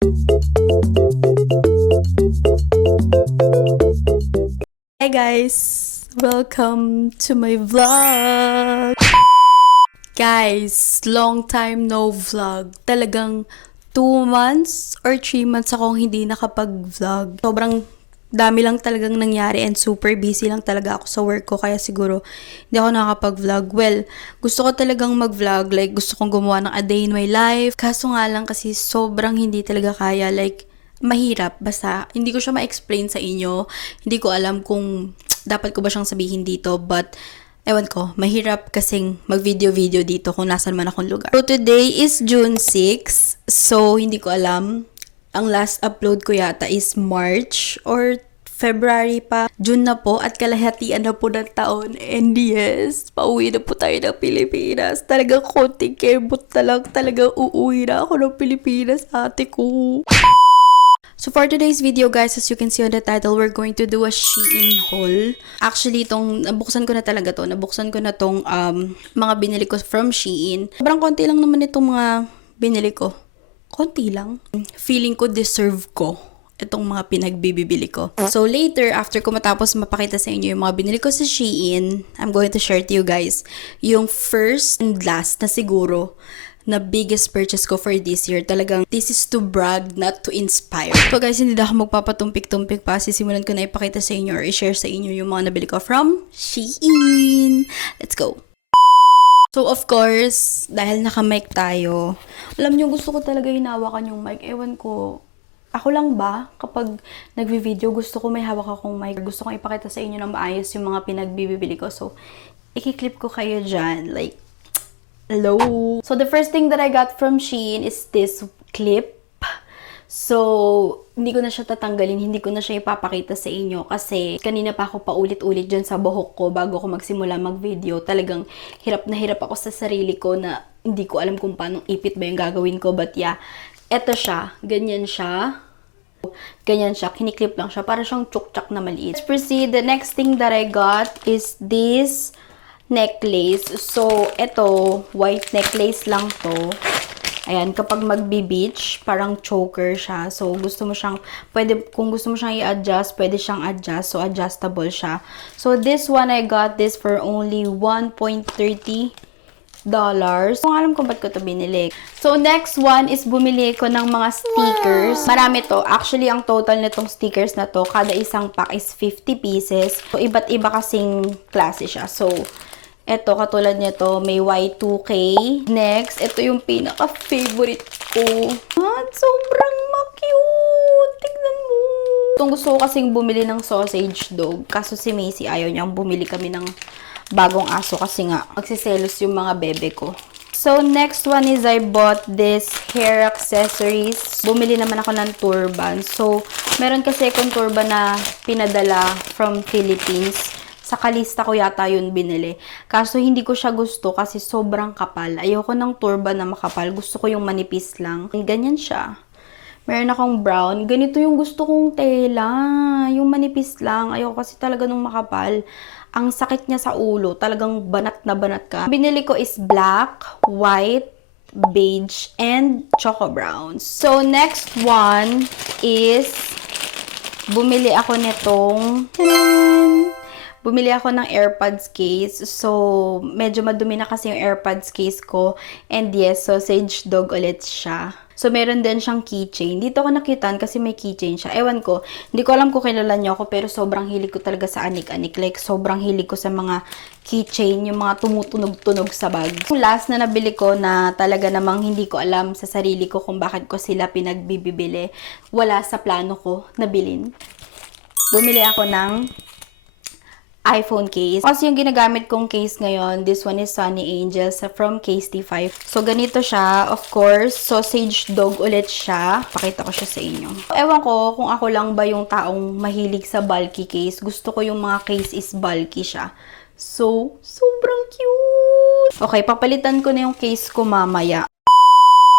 Hi guys! Welcome to my vlog! Guys, long time no vlog. Talagang 2 months or 3 months akong hindi nakapag-vlog. Sobrang dami lang talagang nangyari and super busy lang talaga ako sa work ko. Kaya siguro hindi ako nakapag-vlog. Well, gusto ko talagang mag-vlog. Like, gusto kong gumawa ng a day in my life. Kaso nga lang kasi sobrang hindi talaga kaya. Like, mahirap. Basta, hindi ko siya ma-explain sa inyo. Hindi ko alam kung dapat ko ba siyang sabihin dito. But, ewan ko, mahirap kasing mag-video-video dito kung nasan man akong lugar. So, today is June 6. So, hindi ko alam. Ang last upload ko yata is March or February pa. June na po at kalahatian na po ng taon. And yes, pauwi na po tayo ng Pilipinas. Talagang konting kebot na lang. Talagang uuwi na ako ng Pilipinas, ate ko. So for today's video guys, as you can see on the title, we're going to do a Shein haul. Actually, nabuksan ko na talaga to. Nabuksan ko na tong mga binili ko from Shein. Sobrang konti lang naman itong mga binili ko. Konti lang. Feeling ko deserve ko itong mga pinagbibili ko. So later, after ko matapos mapakita sa inyo yung mga binili ko sa Shein, I'm going to share to you guys yung first and last na siguro na biggest purchase ko for this year. Talagang, this is to brag, not to inspire. So guys, hindi na ako magpapatumpik-tumpik pa. Sisimulan ko na ipakita sa inyo or i-share sa inyo yung mga nabili ko from Shein. Let's go! So of course, dahil naka-mic tayo, alam nyo, gusto ko talaga hinawakan yung mic. Ewan ko, ako lang ba? Kapag nagvi-video, gusto ko may hawak akong mic. Gusto kong ipakita sa inyo na maayos yung mga pinagbibili ko. So, ikiklip ko kayo dyan. Like, hello! So, the first thing that I got from Shein is this clip. So, hindi ko na siya tatanggalin, hindi ko na siya ipapakita sa inyo kasi kanina pa ako paulit-ulit dyan sa buhok ko bago ko magsimula mag-video. Talagang hirap na hirap ako sa sarili ko na hindi ko alam kung paano ipit ba yung gagawin ko. But yeah, eto siya. Ganyan siya. Ganyan siya. Kiniklip lang siya. Para siyang chuk-chak na maliit. Let's proceed. The next thing that I got is this necklace. So, ito, white necklace lang to. Ayan, kapag magbi-beach, parang choker siya. So, kung gusto mo siyang i-adjust, pwede siyang adjust. So, adjustable siya. So, this one, I got this for only $1.30. Kung alam ko ba't ko ito binili. So, next one is bumili ko ng mga stickers. Marami to. Actually, ang total nitong stickers na to, kada isang pack is 50 pieces. So, iba't iba kasing klase siya. So, eto, katulad nito, may Y2K. Next, ito yung pinaka-favorite ko. At sobrang ma-cute. Tignan mo. Itong gusto ko kasing bumili ng sausage dog. Kaso si Macy ayaw niyang bumili kami ng bagong aso kasi nga magsiselos yung mga bebe ko. So, next one is I bought this hair accessories. Bumili naman ako ng turban. So, meron kasi akong turban na pinadala from Philippines. Sa kalista ko yata yun binili. Kaso hindi ko siya gusto kasi sobrang kapal. Ayoko ng turban na makapal. Gusto ko yung manipis lang. Ganyan siya. Meron akong brown. Ganito yung gusto kong tela. Yung manipis lang. Ayoko kasi talaga nung makapal. Ang sakit niya sa ulo. Talagang banat na banat ka. Binili ko is black, white, beige, and choco brown. So, next one is bumili ako nitong bumili ako ng AirPods case. So, medyo madumi na kasi yung AirPods case ko. And yes, sausage dog ulit siya. So, meron din siyang keychain. Dito ko nakitaan kasi may keychain siya. Ewan ko, hindi ko alam kung kilala niyo ako, pero sobrang hilig ko talaga sa anik-anik. Like, sobrang hilig ko sa mga keychain, yung mga tumutunog-tunog sa bag. Yung last na nabili ko na talaga namang hindi ko alam sa sarili ko kung bakit ko sila pinagbibili. Wala sa plano ko na bilhin. Bumili ako ng iPhone case. Kasi yung ginagamit kong case ngayon, this one is Sunny Angels from Case T5. So, ganito siya. Of course, sausage dog ulit siya. Pakita ko siya sa inyo. Ewan ko kung ako lang ba yung taong mahilig sa bulky case. Gusto ko yung mga case is bulky siya. So, sobrang cute! Okay, papalitan ko na yung case ko mamaya.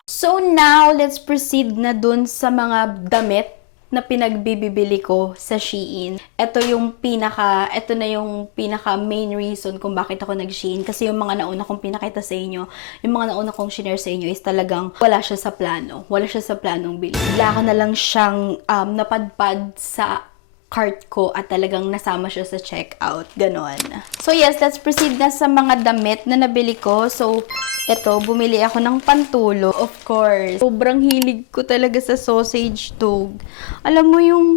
So, now, let's proceed na dun sa mga damit na pinagbibili ko sa Shein. Ito na yung pinaka main reason kung bakit ako nag-Shein. Kasi yung mga nauna kong pinakita sa inyo, yung mga nauna kong share sa inyo is talagang wala siya sa plano. Wala siya sa planong bili. Bigla ko na lang siyang napadpad sa cart ko at talagang nasama siya sa checkout. Ganon. So yes, let's proceed na sa mga damit na nabili ko. So, eto, bumili ako ng pantulo. Of course, sobrang hilig ko talaga sa sausage dog. Alam mo yung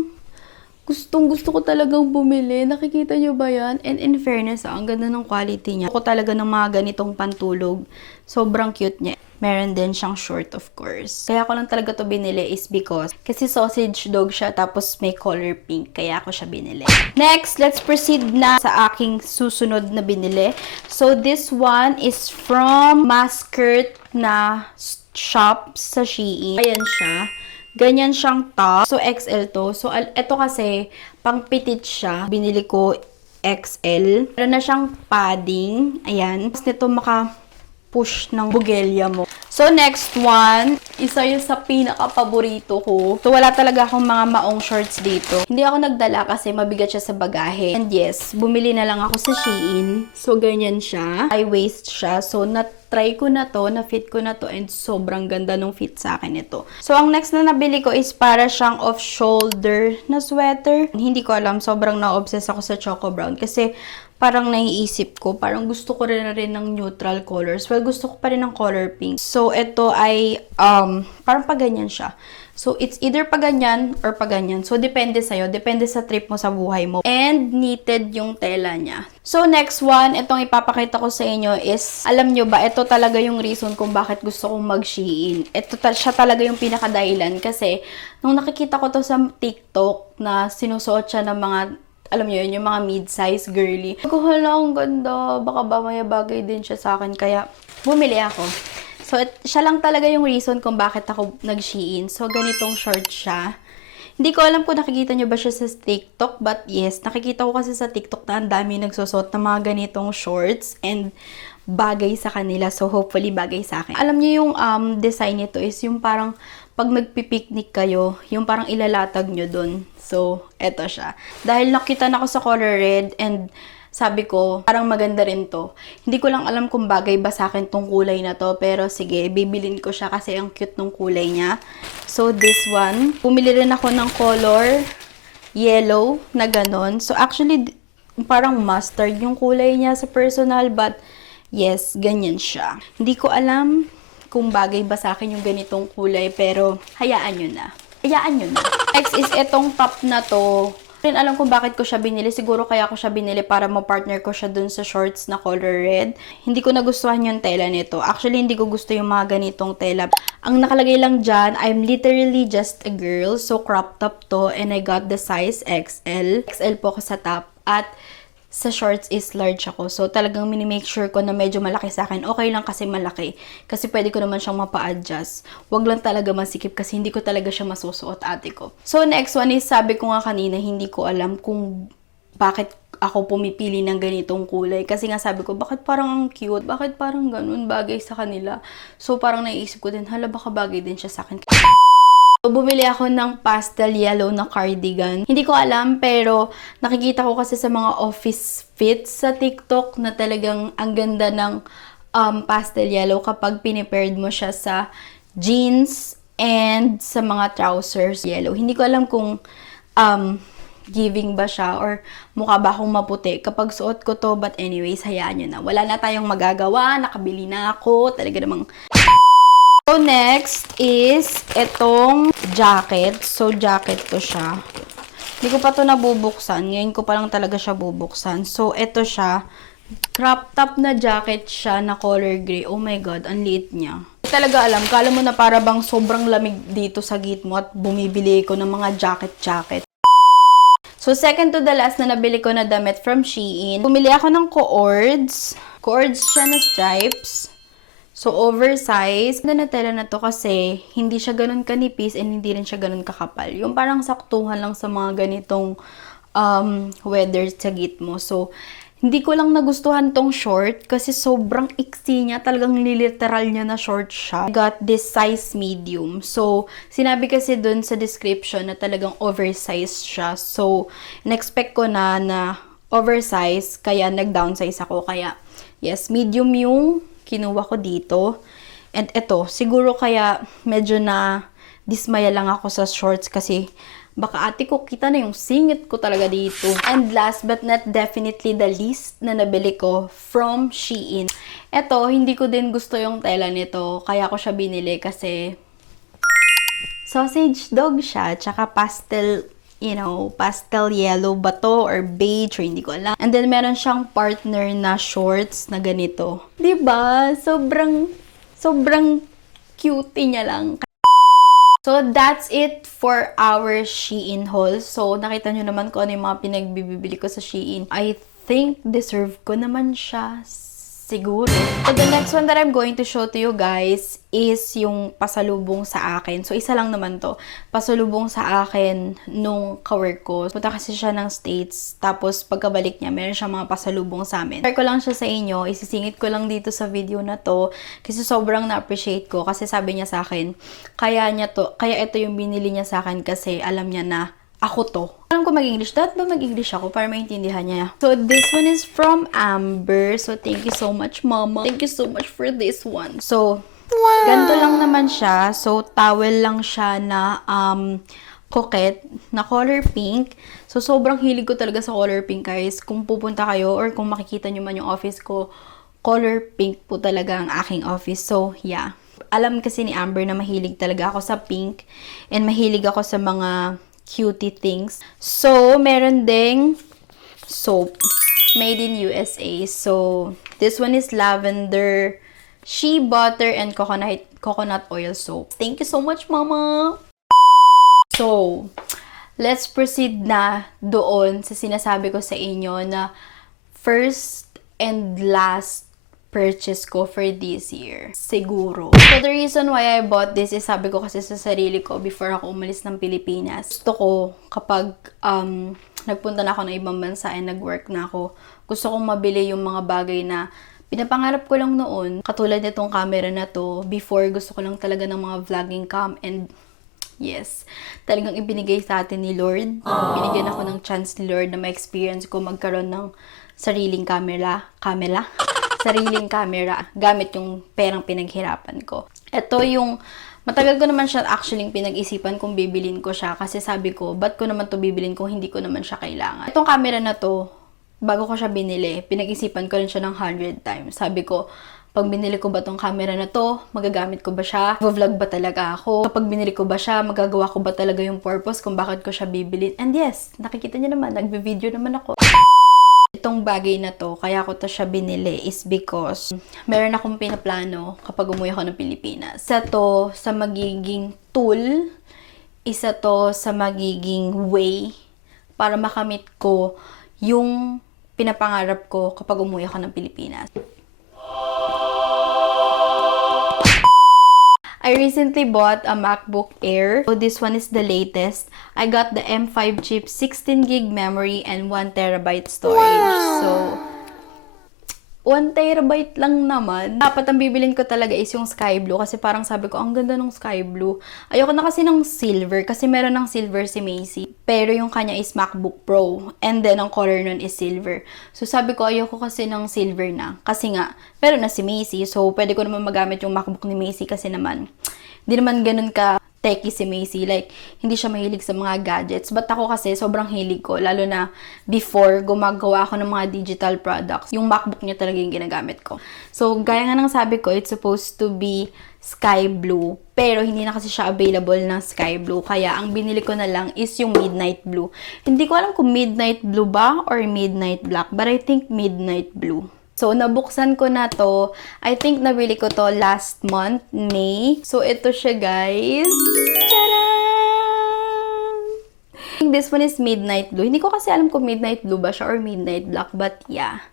gustong-gusto ko talagang bumili. Nakikita nyo ba yan? And in fairness, ang ganda ng quality niya. Ako talaga ng mga ganitong pantulog. Sobrang cute niya. Meron din siyang short, of course. Kaya ko lang talaga to binili is because kasi sausage dog siya tapos may color pink. Kaya ako siya binili. Next, let's proceed na sa aking susunod na binili. So, this one is from Maskirt na shop sa Shein. Ayan siya. Ganyan siyang top. So, XL to. So, ito kasi, pang petit siya. Binili ko XL. Meron na siyang padding. Ayan. Tapos nito push ng bugelya mo. So, next one, isa yun sa pinaka-paborito ko. So, wala talaga akong mga maong shorts dito. Hindi ako nagdala kasi mabigat siya sa bagahe. And yes, bumili na lang ako sa Shein. So, ganyan siya. High waist siya. So, na-try ko na to, na-fit ko na to, and sobrang ganda nung fit sa akin ito. So, ang next na nabili ko is para siyang off-shoulder na sweater. Hindi ko alam, sobrang na-obsess ako sa Choco Brown kasi parang naiisip ko, parang gusto ko rin ng neutral colors. Well, gusto ko pa rin ng color pink. So, ito ay, parang paganyan siya. So, it's either paganyan or paganyan. So, depende sa'yo. Depende sa trip mo sa buhay mo. And, knitted yung tela niya. So, next one, itong ipapakita ko sa inyo is, alam nyo ba, ito talaga yung reason kung bakit gusto kong mag-Shein. Siya talaga yung pinakadahilan. Kasi, nung nakikita ko to sa TikTok na sinusuot siya ng mga alam niyo yun, yung mga mid-size girly. Hala, ang ganda. Baka ba may bagay din siya sa akin. Kaya, bumili ako. So, siya lang talaga yung reason kung bakit ako nag-Shein. So, ganitong short siya. Hindi ko alam kung nakikita nyo ba siya sa TikTok. But yes, nakikita ko kasi sa TikTok na ang dami nagsusot ng mga ganitong shorts. And bagay sa kanila. So, hopefully, bagay sa akin. Alam niyo yung design nito is yung parang pag nagpipiknik kayo, yung parang ilalatag nyo dun. So, eto siya. Dahil nakita na ako sa color red and sabi ko, parang maganda rin to. Hindi ko lang alam kung bagay ba sa akin tong kulay na to. Pero sige, bibilin ko siya kasi ang cute ng kulay niya. So, this one. Pumili rin ako ng color yellow na ganon. So, actually, parang mustard yung kulay niya sa personal. But, yes, ganyan siya. Hindi ko alam kung bagay ba sa akin yung ganitong kulay. Pero, hayaan nyo na. Hayaan nyo na. Next is itong top na to. Rin alam kung bakit ko siya binili. Siguro kaya ko siya binili para ma-partner ko siya dun sa shorts na color red. Hindi ko nagustuhan yung tela nito. Actually, hindi ko gusto yung mga ganitong tela. Ang nakalagay lang dyan, I'm literally just a girl. So, crop top to. And I got the size XL. XL po ko sa top. At sa shorts is large ako. So, talagang mini-make sure ko na medyo malaki sa akin. Okay lang kasi malaki. Kasi pwede ko naman siyang mapa-adjust. Wag lang talaga masikip kasi hindi ko talaga siya masusuot ate ko. So, next one is sabi ko nga kanina, hindi ko alam kung bakit ako pumipili ng ganitong kulay. Kasi nga sabi ko, bakit parang ang cute? Bakit parang ganun bagay sa kanila? So, parang naisip ko din, hala baka bagay din siya sa akin. So, bumili ako ng pastel yellow na cardigan. Hindi ko alam, pero nakikita ko kasi sa mga office fits sa TikTok na talagang ang ganda ng pastel yellow kapag pinipaired mo siya sa jeans and sa mga trousers yellow. Hindi ko alam kung giving ba siya or mukha ba akong maputi kapag suot ko to. But anyways, hayaan nyo na. Wala na tayong magagawa. Nakabili na ako. Talaga namang... So, next is itong jacket. So, jacket to siya. Hindi ko pa to nabubuksan. Ngayon ko pa lang talaga siya bubuksan. So, ito siya. Crop top na jacket siya na color gray. Oh my God, ang liit niya. Hindi talaga alam. Kala mo na para bang sobrang lamig dito sa gate mo at bumibili ko ng mga jacket. So, second to the last na nabili ko na damit from Shein. Bumili ako ng Coords. Coords siya na stripes. So, oversized. Ganda na tela na to kasi hindi siya ganun kanipis and hindi rin siya ganun kakapal. Yung parang saktuhan lang sa mga ganitong weather sa git mo. So, Hindi ko lang nagustuhan tong short kasi sobrang iksi niya. Talagang literal niya na short siya. I got this size medium. So, sinabi kasi dun sa description na talagang oversized siya. So, in-expect ko na oversized, kaya nag-downsize ako. Kaya, yes, medium yung kinuha ko dito. And ito, siguro kaya medyo na dismaya lang ako sa shorts kasi baka ate ko kita na yung singit ko talaga dito. And last but not definitely the least na nabili ko from Shein. Ito, hindi ko din gusto yung tela nito. Kaya ko siya binili kasi sausage dog siya. Tsaka pastel, pastel yellow ba to or beige or hindi ko alam. And then meron siyang partner na shorts na ganito. 'Di ba? Sobrang cute niya lang. So, that's it for our Shein haul. So, nakita nyo naman kung ano yung mga pinagbibili ko sa Shein. I think deserve ko naman siya. Siguro. So, the next one that I'm going to show to you guys is yung pasalubong sa akin. So, isa lang naman to. Pasalubong sa akin nung kawork ko. Punta kasi siya ng States. Tapos, pagkabalik niya, meron siyang mga pasalubong sa amin. Share ko lang siya sa inyo. Isisingit ko lang dito sa video na to. Kasi sobrang na-appreciate ko. Kasi sabi niya sa akin, kaya ito yung binili niya sa akin kasi alam niya na ako to. Alam ko mag-English. Dapat ba mag-English ako para maintindihan niya? So, this one is from Amber. So, thank you so much, Mama. Thank you so much for this one. So, ganito lang naman siya. So, towel lang siya na coquette na color pink. So, sobrang hilig ko talaga sa color pink, guys. Kung pupunta kayo or kung makikita nyo man yung office ko, color pink po talaga ang aking office. So, yeah. Alam kasi ni Amber na mahilig talaga ako sa pink and mahilig ako sa mga cutie things. So, meron ding soap. Made in USA. So, this one is lavender, shea butter, and coconut oil soap. Thank you so much, Mama! So, let's proceed na doon sa sinasabi ko sa inyo na first and last purchase ko for this year. Siguro. So, the reason why I bought this is sabi ko kasi sa sarili ko before ako umalis ng Pilipinas. Gusto ko kapag nagpunta na ako ng ibang bansa and nag-work na ako, gusto kong mabili yung mga bagay na pinapangarap ko lang noon. Katulad nitong camera na to. Before, gusto ko lang talaga ng mga vlogging cam and yes, talagang ibinigay sa atin ni Lord. Binigyan ako ng chance ni Lord na ma-experience ko magkaroon ng sariling sariling camera gamit yung perang pinaghirapan ko. Ito yung matagal ko naman siya actually pinag-isipan kung bibilin ko siya kasi sabi ko, ba't ko naman to bibilin kung hindi ko naman siya kailangan. Itong camera na to, bago ko siya binili, pinag-isipan ko rin siya ng 100 times. Sabi ko, pag binili ko ba tong camera na to, magagamit ko ba siya? Vlog ba talaga ako? Kapag binili ko ba siya, magagawa ko ba talaga yung purpose kung bakit ko siya bibilin? And yes, nakikita niyo naman, nagbe-video naman ako. Itong bagay na to, kaya ko to siya binili is because meron akong pinaplano kapag umuwi ako ng Pilipinas. Isa to sa magiging tool, isa to sa magiging way para makamit ko yung pinapangarap ko kapag umuwi ako ng Pilipinas. I recently bought a MacBook Air. So this one is the latest. I got the M5 chip, 16 gig memory, and 1 terabyte storage. Wow. So, 1 terabyte lang naman. Dapat ang bibilin ko talaga is yung sky blue kasi parang sabi ko, ang ganda ng sky blue. Ayoko na kasi ng silver kasi meron ng silver si Macy. Pero yung kanya is MacBook Pro. And then, ang color nun is silver. So, sabi ko, ayoko kasi ng silver na. Kasi nga, meron na si Macy. So, pwede ko naman magamit yung MacBook ni Macy kasi naman, hindi naman ganun ka techie si Macy. Like, hindi siya mahilig sa mga gadgets. But ako kasi, sobrang hilig ko. Lalo na before, gumagawa ako ng mga digital products. Yung MacBook niya talaga yung ginagamit ko. So, gaya nga ng sabi ko, it's supposed to be sky blue. Pero, hindi na kasi siya available ng sky blue. Kaya, ang binili ko na lang is yung midnight blue. Hindi ko alam kung midnight blue ba or midnight black. But I think midnight blue. So, nabuksan ko na to. I think nabili ko to last month, May. So, ito siya, guys. Tadaan! This one is midnight blue. Hindi ko kasi alam kung midnight blue ba siya or midnight black. But, yeah.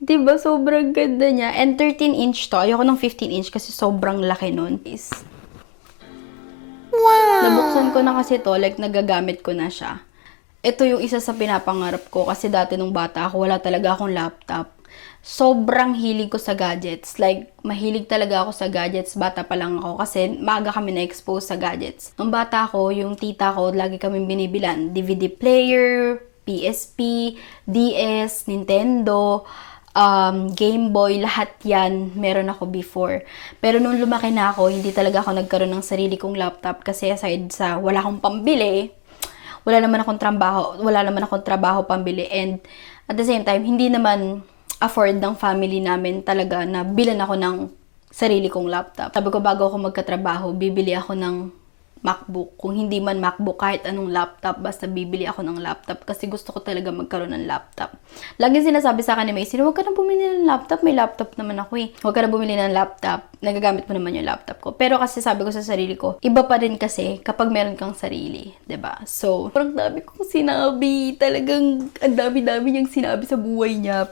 Diba? Sobrang ganda niya. And 13-inch to. Ayoko ng 15-inch kasi sobrang laki nun. Wow! Nabuksan ko na kasi to. Like, nagagamit ko na siya. ito yung isa sa pinapangarap ko kasi dati nung bata ako, wala talaga akong laptop. Sobrang hilig ko sa gadgets. Like, mahilig talaga ako sa gadgets. Bata pa lang ako kasi maaga kami na-expose sa gadgets. Nung bata ako, yung tita ko, lagi kami binibilan. DVD player, PSP, DS, Nintendo, Game Boy, lahat yan meron ako before. Pero nung lumaki na ako, hindi talaga ako nagkaroon ng sarili kong laptop kasi aside sa wala akong pambili, wala naman akong trabaho pambili, and at the same time, hindi naman afford ng family namin talaga na bilan ako ng sarili kong laptop. Sabi ko, bago ako magkatrabaho, bibili ako ng MacBook. Kung hindi man MacBook, kahit anong laptop, basta bibili ako ng laptop kasi gusto ko talaga magkaroon ng laptop. Laging sinasabi sa akin ni Macy, huwag ka na bumili ng laptop, may laptop naman ako eh. Huwag ka na bumili ng laptop, nagagamit mo naman yung laptop ko. Pero kasi sabi ko sa sarili ko, iba pa rin kasi kapag meron kang sarili, 'di ba? So, parang dami kong sinabi, talagang ang dami-dami niyang sinabi sa buhay niya.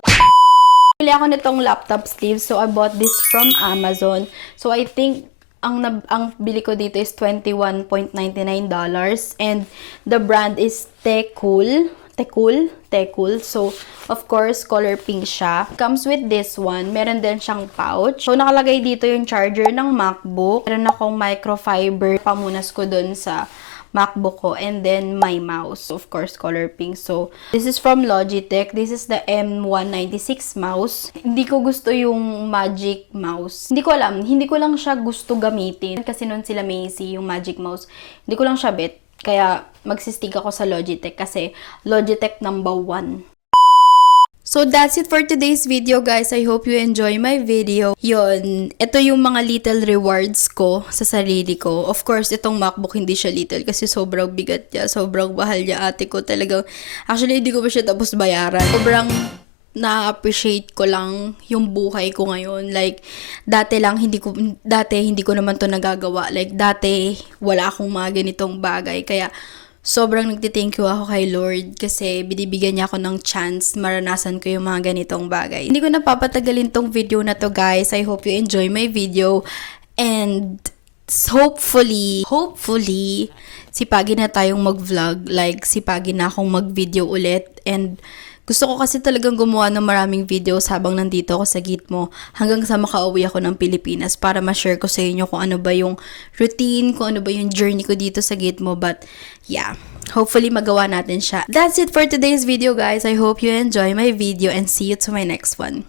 Bili ako nitong laptop sleeves, so I bought this from Amazon. So I think ang bili ko dito is $21.99 and the brand is Tecool. So, of course, color pink siya. Comes with this one. Meron din siyang pouch. So, nakalagay dito yung charger ng MacBook. Meron akong microfiber pamunas ko dun sa MacBook ko, and then my mouse, of course, color pink. So, this is from Logitech. This is the M196 mouse. Hindi ko gusto yung Magic mouse. Hindi ko alam. Hindi ko lang siya gusto gamitin. Kasi nun sila Macy, yung Magic mouse. Hindi ko lang siya bet. Kaya, magsistick ako sa Logitech kasi Logitech number 1. So, that's it for today's video, guys. I hope you enjoy my video. Yun, ito yung mga little rewards ko sa sarili ko. Of course, itong MacBook hindi siya little kasi sobrang bigat niya, sobrang mahal niya. Ate ko talagang, actually, hindi ko pa siya tapos bayaran. Sobrang na-appreciate ko lang yung buhay ko ngayon. Like, dati hindi ko naman to nagagawa. Like, dati, wala akong mga ganitong bagay. Kaya, sobrang nagti-thank you ako kay Lord kasi binibigyan niya ako ng chance maranasan ko yung mga ganitong bagay. Hindi ko napapatagalin tong video na to, guys. I hope you enjoy my video and hopefully sipagin na tayong mag-vlog. Like, sipagin na akong mag-video ulit, and gusto ko kasi talagang gumawa ng maraming videos habang nandito ako sa Gitmo hanggang sa makauwi ako ng Pilipinas para ma-share ko sa inyo kung ano ba yung routine, kung ano ba yung journey ko dito sa Gitmo. But yeah, hopefully magawa natin siya. That's it for today's video, guys. I hope you enjoy my video and see you to my next one.